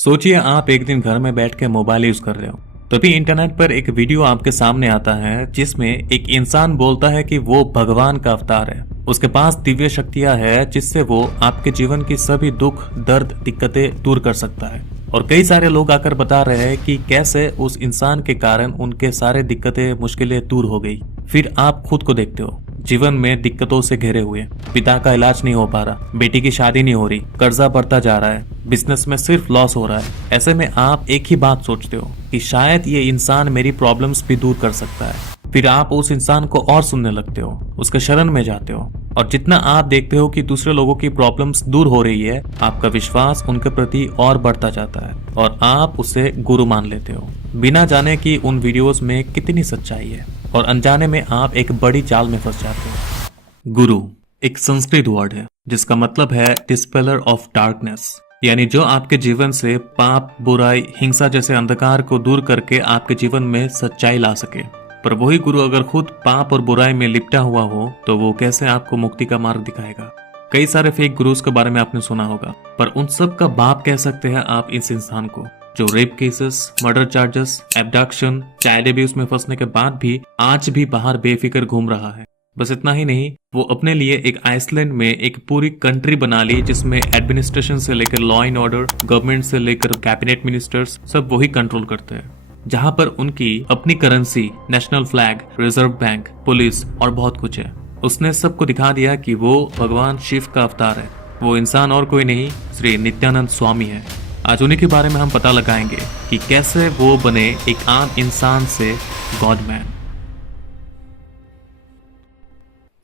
सोचिए आप एक दिन घर में बैठ के मोबाइल यूज कर रहे हो, तभी इंटरनेट पर एक वीडियो आपके सामने आता है जिसमें एक इंसान बोलता है कि वो भगवान का अवतार है। उसके पास दिव्य शक्तियां है जिससे वो आपके जीवन की सभी दुख दर्द दिक्कतें दूर कर सकता है। और कई सारे लोग आकर बता रहे हैं कि कैसे उस इंसान के कारण उनके सारे दिक्कतें मुश्किलें दूर हो गई। फिर आप खुद को देखते हो जीवन में दिक्कतों से घिरे हुए, पिता का इलाज नहीं हो पा रहा, बेटी की शादी नहीं हो रही, कर्जा बढ़ता जा रहा है, बिजनेस में सिर्फ लॉस हो रहा है। ऐसे में आप एक ही बात सोचते हो कि शायद ये इंसान मेरी प्रॉब्लम्स भी दूर कर सकता है। फिर आप उस इंसान को और सुनने लगते हो, उसके शरण में जाते हो, और जितना आप देखते हो कि दूसरे लोगों की प्रॉब्लम्स दूर हो रही है, आपका विश्वास उनके प्रति और बढ़ता जाता है और आप उसे गुरु मान लेते हो, बिना जाने कि उन वीडियोस में कितनी सच्चाई है। और अनजाने में आप एक बड़ी जाल में फंस जाते हो। गुरु एक संस्कृत वर्ड है जिसका मतलब है डिस्पेलर ऑफ डार्कनेस, यानी जो आपके जीवन से पाप, बुराई, हिंसा जैसे अंधकार को दूर करके आपके जीवन में सच्चाई ला सके। पर वही गुरु अगर खुद पाप और बुराई में लिपटा हुआ हो तो वो कैसे आपको मुक्ति का मार्ग दिखाएगा। कई सारे फेक गुरुज के बारे में आपने सुना होगा, पर उन सब का बाप कह सकते हैं आप इस इंसान को, जो rape cases, murder charges, abduction, child abuse में फंसने के बाद भी आज भी बाहर बेफिक्र घूम रहा है। बस इतना ही नहीं, वो अपने लिए एक आइसलैंड में एक पूरी कंट्री बना ली जिसमें एडमिनिस्ट्रेशन से लेकर लॉ एंड ऑर्डर, गवर्नमेंट से लेकर कैबिनेट मिनिस्टर्स सब वही कंट्रोल करते हैं, जहां पर उनकी अपनी currency, national flag, reserve bank, police और बहुत कुछ है। उसने सबको दिखा दिया कि वो भगवान शिव का अवतार है। वो इंसान और कोई नहीं, श्री नित्यानंद स्वामी है। आज उन्हीं के बारे में हम पता लगाएंगे कि कैसे वो बने एक आम इंसान से गॉड मैन।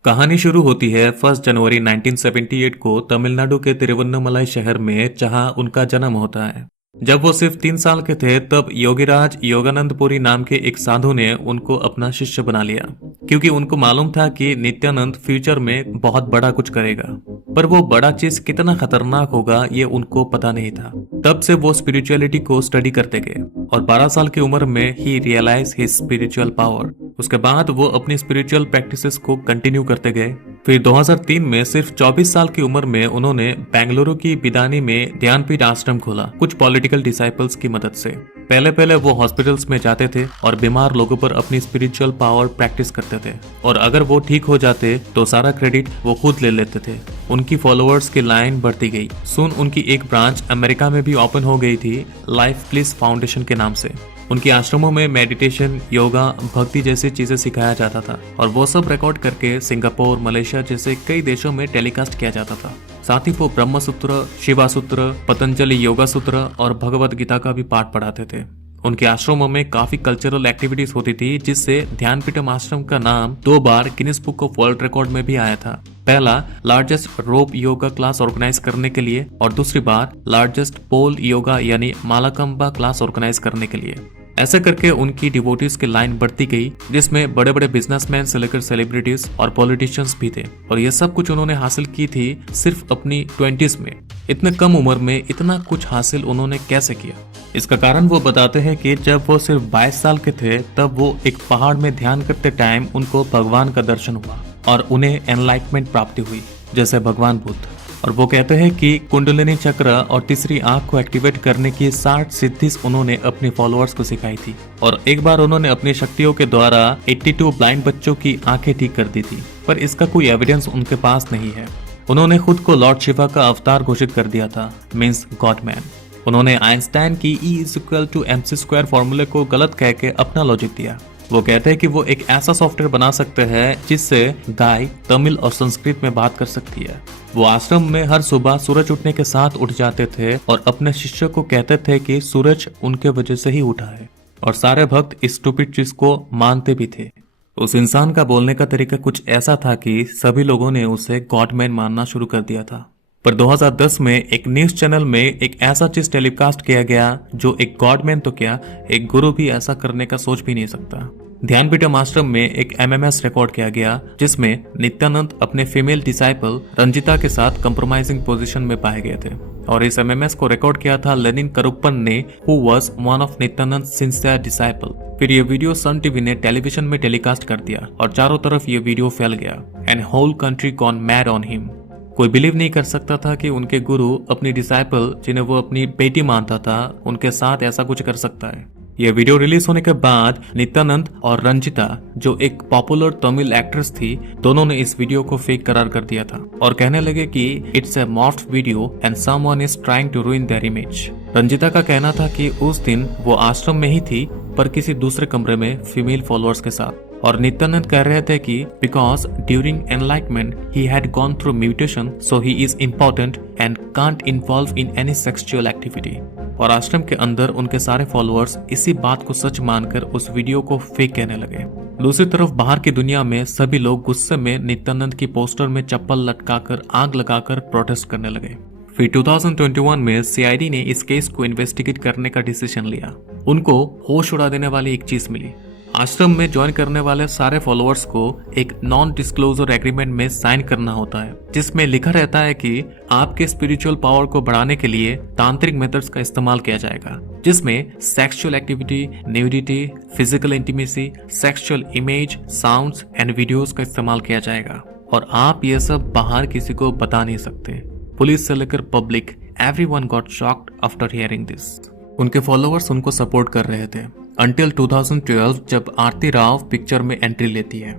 कहानी शुरू होती है 1 जनवरी 1978 को तमिलनाडु के तिरुवन्नमलाई शहर में, जहां उनका जन्म होता है। जब वो सिर्फ 3 साल के थे तब योगीराज योगानंदपुरी नाम के एक साधु ने उनको अपना शिष्य बना लिया, क्योंकि उनको मालूम था कि नित्यानंद फ्यूचर में बहुत बड़ा कुछ करेगा। पर वो बड़ा चीज कितना खतरनाक होगा ये उनको पता नहीं था। तब से वो स्पिरिचुअलिटी को स्टडी करते गए और 12 साल की उम्र में ही रियलाइज हिज स्पिरिचुअल पावर। उसके बाद वो अपनी स्पिरिचुअल प्रैक्टिसेस को कंटिन्यू करते गए। फिर 2003 में सिर्फ 24 साल की उम्र में उन्होंने बेंगलुरु की बिदानी में ध्यानपीठ आश्रम खोला, कुछ पॉलिटिकल डिसाइपल्स की मदद से। पहले वो हॉस्पिटल्स में जाते थे और बीमार लोगों पर अपनी स्पिरिचुअल पावर प्रैक्टिस करते थे, और अगर वो ठीक हो जाते तो सारा क्रेडिट वो खुद ले लेते थे। उनकी फॉलोअर्स की लाइन बढ़ती गई। सुन उनकी एक ब्रांच अमेरिका में भी ओपन हो गई थी, लाइफ प्लीज फाउंडेशन के नाम से। उनके आश्रमों में मेडिटेशन, योगा, भक्ति जैसी चीजें सिखाया जाता था, और वो सब रिकॉर्ड करके सिंगापुर, मलेशिया जैसे कई देशों में टेलीकास्ट किया जाता था। साथ ही वो ब्रह्म सूत्र, शिवा सूत्र, पतंजलि योगा सूत्र और भगवत गीता का भी पाठ पढ़ाते थे। उनके आश्रमों में काफी कल्चरल एक्टिविटीज होती थी, जिससे ध्यानपीठम आश्रम का नाम 2 बार Guinness book of world record में भी आया था। पहला largest rope yoga class organise करने के लिए, और दूसरी बार लार्जेस्ट पोल योगा यानी मालाकंबा क्लास ऑर्गेनाइज करने के लिए। ऐसे करके उनकी डिवोटीज की लाइन बढ़ती गई, जिसमें बड़े बड़े बिजनेसमैन से लेकर सेलिब्रिटीज और पॉलिटिशियंस भी थे। और ये सब कुछ उन्होंने हासिल की थी सिर्फ अपनी 20s में। इतने कम उम्र में इतना कुछ हासिल उन्होंने कैसे किया? इसका कारण वो बताते हैं कि जब वो सिर्फ 22 साल के थे तब वो एक पहाड़ में ध्यान करते टाइम उनको भगवान का दर्शन हुआ और उन्हें एनलाइटमेंट प्राप्ति हुई, जैसे भगवान बुद्ध। और वो कहते हैं कि कुंडलिनी चक्र और तीसरी आंख को एक्टिवेट करने की 60 सिद्धि उन्होंने अपने फॉलोअर्स को सिखाई थी। और एक बार उन्होंने अपनी शक्तियों के द्वारा 82 ब्लाइंड बच्चों की आंखें ठीक कर दी थी, पर इसका कोई एविडेंस उनके पास नहीं है। उन्होंने खुद को लॉर्ड शिवा का अवतार घोषित कर दिया था, मीन्स गॉड मैन। उन्होंने आइंस्टाइन की E=mc² फॉर्मूले को गलत कह के अपना लॉजिक दिया। वो कहते हैं कि वो एक ऐसा सॉफ्टवेयर बना सकते हैं जिससे गाय तमिल और संस्कृत में बात कर सकती है। वो आश्रम में हर सुबह सूरज उठने के साथ उठ जाते थे और अपने शिष्य को कहते थे कि सूरज उनके वजह से ही उठा है, और सारे भक्त इस स्टूपिड चीज को मानते भी थे। उस इंसान का बोलने का तरीका कुछ ऐसा था कि सभी लोगों ने उसे गॉडमैन मानना शुरू कर दिया था। पर 2010 में एक न्यूज चैनल में एक ऐसा चीज टेलीकास्ट किया गया जो एक गॉडमैन तो क्या, एक गुरु भी ऐसा करने का सोच भी नहीं सकता। ध्यानपीठम आश्रम में एक MMS रिकॉर्ड किया गया, जिसमें नित्यानंद अपने फीमेल डिसाइपल रंजिता के साथ कंप्रोमाइजिंग पोजीशन में पाए गए थे। और इस MMS को रिकॉर्ड किया था लेनिन करुप्पन ने, who was one of Nithyananda sincere disciple. फिर ये वीडियो सन टीवी ने टेलीविजन में टेलीकास्ट कर दिया और चारों तरफ ये वीडियो फैल गया, and whole country gone mad on him. कोई बिलीव नहीं कर सकता था कि उनके गुरु अपनी डिसाइपल जिन्हें वो अपनी बेटी मानता था उनके साथ ऐसा कुछ कर सकता है। यह वीडियो रिलीज होने के बाद नित्यानंद और रंजिता जो एक पॉपुलर तमिल एक्ट्रेस थी, दोनों ने इस वीडियो को फेक करार कर दिया था और कहने लगे कि it's a morphed video and someone is trying to ruin their image. Ranjita का कहना था कि उस दिन वो आश्रम में ही थी पर किसी दूसरे कमरे में फीमेल फॉलोअर्स के साथ, और नित्यानंद कह रहे थे कि because during enlightenment he had gone through mutation so he is important and can't involve in any sexual activity. और आश्रम के अंदर उनके सारे फॉलोअर्स इसी बात को सच मानकर उस वीडियो को फेक कहने लगे। दूसरी तरफ बाहर की दुनिया में सभी लोग गुस्से में नित्यानंद की पोस्टर में चप्पल लटकाकर आग लगाकर प्रोटेस्ट करने लगे। फिर 2021 में सीआईडी ने इस केस को इन्वेस्टिगेट करने का डिसीजन लिया। उनको होश उड़ा देने वाली एक चीज मिली। आश्रम में ज्वाइन करने वाले सारे फॉलोअर्स को एक नॉन डिस्क्लोजर एग्रीमेंट में साइन करना होता है, जिसमें लिखा रहता है कि आपके स्पिरिचुअल पावर को बढ़ाने के लिए तांत्रिक मेथड्स का इस्तेमाल किया जाएगा, जिसमें sexual activity, nudity, physical intimacy, sexual image, sounds and videos का इस्तेमाल किया जाएगा और आप ये सब बाहर किसी को बता नहीं सकते। पुलिस से लेकर public, everyone got shocked after hearing this. उनके फॉलोअर्स उनको सपोर्ट कर रहे थे अंटिल 2012 जब आरती राव पिक्चर में एंट्री लेती है।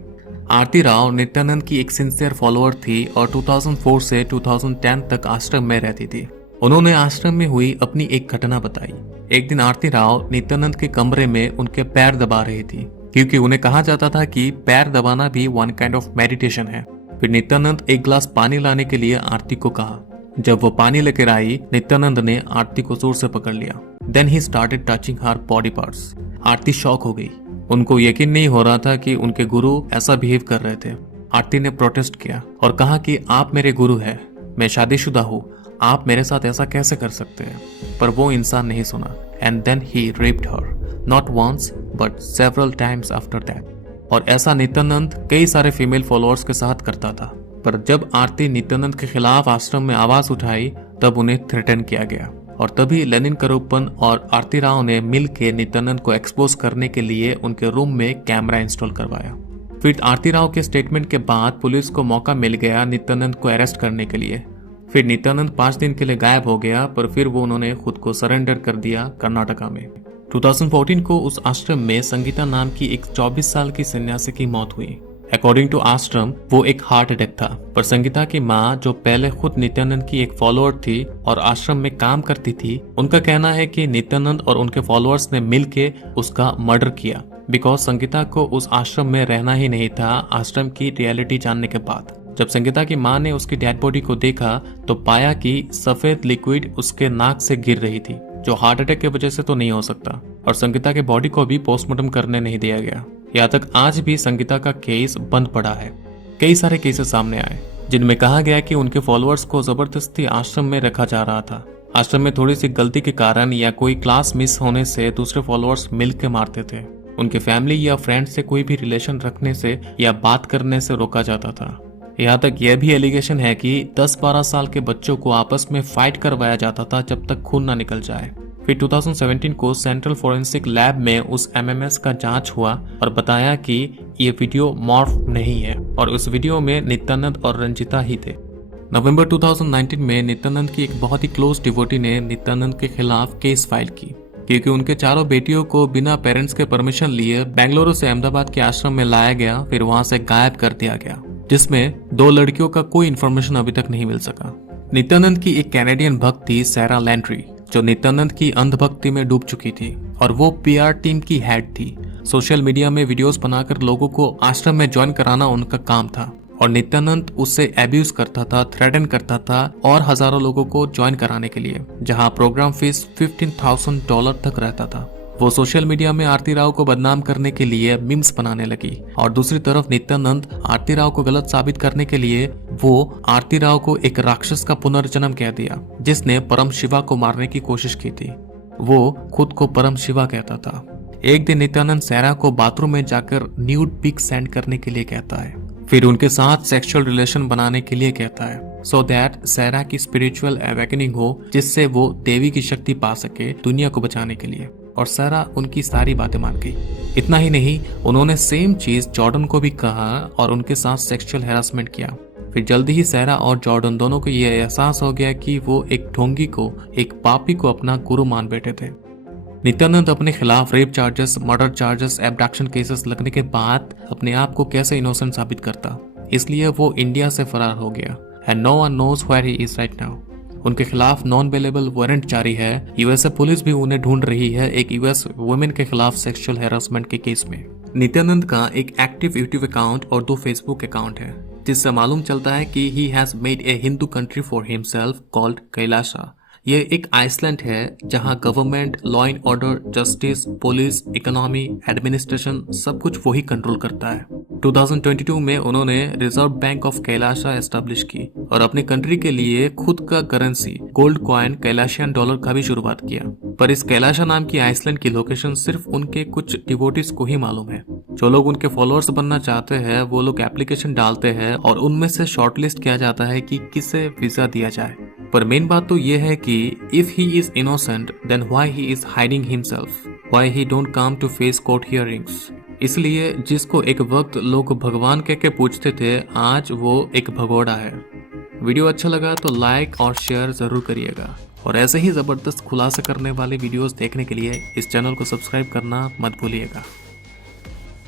आरती राव नित्यानंद की एक सिंसियर फॉलोअर थी और 2004 से 2010 तक आश्रम में रहती थी। उन्होंने आश्रम में हुई अपनी एक घटना बताई। एक दिन आरती राव नित्यानंद के कमरे में उनके पैर दबा रही थी, क्योंकि उन्हें कहा जाता था कि पैर दबाना भी वन काइंड ऑफ मेडिटेशन है। फिर नित्यानंद एक ग्लास पानी लाने के लिए आरती को कहा। जब वो पानी लेकर आई, नित्यानंद ने आरती को जोर से पकड़ लिया। Then he started touching her body parts. Aarti shock हो गई। उनको यकीन नहीं हो रहा था कि उनके गुरु ऐसा बिहेव कर रहे थे। आरती ने प्रोटेस्ट किया और कहा कि आप मेरे गुरु हैं, मैं शादीशुदा हूँ, आप मेरे साथ ऐसा कैसे कर सकते हैं। पर वो इंसान नहीं सुना and then he raped her, not once but several times after that. और ऐसा नित्यानंद कई सारे फीमेल फॉलोअर्स के साथ करता था। पर जब आरती नित्यानंद के खिलाफ आश्रम में आवाज उठाई तब उन्हें थ्रेटन किया गया और तभी लेनिन करुप्पन और आरती राव ने मिलकर नित्यानंद को एक्सपोज करने के लिए उनके रूम में कैमरा इंस्टॉल करवाया। फिर आरती राव के स्टेटमेंट के बाद पुलिस को मौका मिल गया नित्यानंद को अरेस्ट करने के लिए। फिर नित्यानंद 5 दिन के लिए गायब हो गया, पर फिर वो उन्होंने खुद को सरेंडर कर दिया कर्नाटका में। 2014 को उस आश्रम में संगीता नाम की एक 24 साल की सन्यासी की मौत हुई। अकॉर्डिंग टू आश्रम वो एक हार्ट अटैक था। पर संगीता की माँ, जो पहले खुद नित्यानंद की एक फॉलोअर थी और आश्रम में काम करती थी, उनका कहना है कि नित्यानंद और उनके फॉलोअर्स ने मिलके उसका मर्डर किया, बिकॉज संगीता को उस आश्रम में रहना ही नहीं था। आश्रम की रियलिटी जानने के बाद जब संगीता की माँ ने उसकी डेड बॉडी को देखा तो पाया कि सफेद लिक्विड उसके नाक से गिर रही थी, जो हार्ट अटैक की वजह से तो नहीं हो सकता। और संगीता के बॉडी को भी पोस्टमार्टम करने नहीं दिया गया। यहाँ तक आज भी संगीता का केस बंद पड़ा है। कई सारे केसेस सामने आए जिनमें कहा गया कि उनके फॉलोअर्स को जबरदस्ती आश्रम में रखा जा रहा था। आश्रम में थोड़ी सी गलती के कारण या कोई क्लास मिस होने से दूसरे फॉलोअर्स मिल के मारते थे। उनके फैमिली या फ्रेंड से कोई भी रिलेशन रखने से या बात करने से रोका जाता था। यहाँ तक यह भी एलिगेशन है कि 10-12 साल के बच्चों को आपस में फाइट करवाया जाता था जब तक खून ना निकल जाए। फिर 2017 को सेंट्रल फोरेंसिक लैब में उस एमएमएस का जांच हुआ और बताया कि ये वीडियो मॉर्फ नहीं है और उस वीडियो में नित्यानंद और रंजिता ही थे। नवंबर 2019 में नित्यानंद की एक बहुत ही क्लोज डिवोटी ने नित्यानंद के खिलाफ केस फाइल की, क्योंकि उनके चारों बेटियों को बिना पेरेंट्स के परमिशन लिए बेंगलुरु से अहमदाबाद के आश्रम में लाया गया, फिर वहां से गायब कर दिया गया, जिसमें 2 लड़कियों का कोई इन्फॉर्मेशन अभी तक नहीं मिल सका। नित्यानंद की एक कैनेडियन भक्त थी सैरा लैंड्री, जो नित्यानंद की अंधभक्ति में डूब चुकी थी और वो पीआर टीम की हेड थी। सोशल मीडिया में वीडियोस बनाकर लोगों को आश्रम में ज्वाइन कराना उनका काम था और नित्यानंद उससे एब्यूज करता था, थ्रेटन करता था और हजारों लोगों को ज्वाइन कराने के लिए, जहां प्रोग्राम फीस $15,000 तक रहता था। वो सोशल मीडिया में आरती राव को बदनाम करने के लिए मीम्स बनाने लगी और दूसरी तरफ नित्यानंद आरती राव को गलत साबित करने के लिए वो आरती राव को एक राक्षस का पुनर्जन्म कह दिया, जिसने परम शिवा को मारने की कोशिश की थी। वो खुद को परम शिवा कहता था। एक दिन नित्यानंद सैरा को बाथरूम में जाकर न्यूड पिक सेंड करने के लिए कहता है, फिर उनके साथ सेक्सुअल रिलेशन बनाने के लिए कहता है, सो दैट सैरा की स्पिरिचुअल अवेकनिंग हो, जिससे वो देवी की शक्ति पा सके दुनिया को बचाने के लिए। और सैरा उनकी सारी बातें मान गई। इतना ही नहीं, उन्होंने सेम चीज जॉर्डन को भी कहा और उनके साथ सेक्सुअल हैरासमेंट किया। फिर जल्दी ही सहरा और जॉर्डन दोनों को यह एहसास हो गया कि वो एक ढोंगी को, एक पापी को अपना गुरु मान बैठे थे। नित्यानंद अपने खिलाफ rape charges, murder charges, abduction cases लगने के बाद अपने आप को कैसे इनोसेंट साबित करता, इसलिए वो इंडिया से फरार हो गया। And no one knows where he is right now. उनके खिलाफ नॉन बेलेबल वारंट जारी है। यूएसए पुलिस भी उन्हें ढूंढ रही है एक यूएस वुमेन के खिलाफ सेक्सुअल हैरेसमेंट के केस में। नित्यानंद का एक एक्टिव यूट्यूब अकाउंट और 2 फेसबुक अकाउंट है, जिससे मालूम चलता है कि he has made a Hindu country for himself called Kailasa. ये एक आइसलैंड है जहां government, law and order, justice, police, economy, administration सब कुछ वही कंट्रोल करता है। 2022 में उन्होंने reserve bank of Kailasa establish की और अपनी कंट्री के लिए खुद का करेंसी गोल्ड कॉइन कैलाशियन डॉलर का भी शुरुआत किया। पर इस कैलाशा नाम की आइसलैंड की लोकेशन सिर्फ उनके कुछ डिवोटीज को ही मालूम है। जो लोग उनके फॉलोअर्स बनना चाहते हैं वो लोग एप्लीकेशन डालते हैं और उनमें से शॉर्टलिस्ट किया जाता है कि किसे वीजा दिया जाए। पर मेन बात तो ये है कि if he is innocent then why he is hiding himself, why he don't come to face court hearings. इसलिए जिसको एक वक्त लोग भगवान कह के पूछते थे, आज वो एक भगोड़ा है। वीडियो अच्छा लगा तो लाइक और शेयर जरूर करिएगा और ऐसे ही जबरदस्त खुलासा करने वाले वीडियोस देखने के लिए इस चैनल को सब्सक्राइब करना मत भूलिएगा।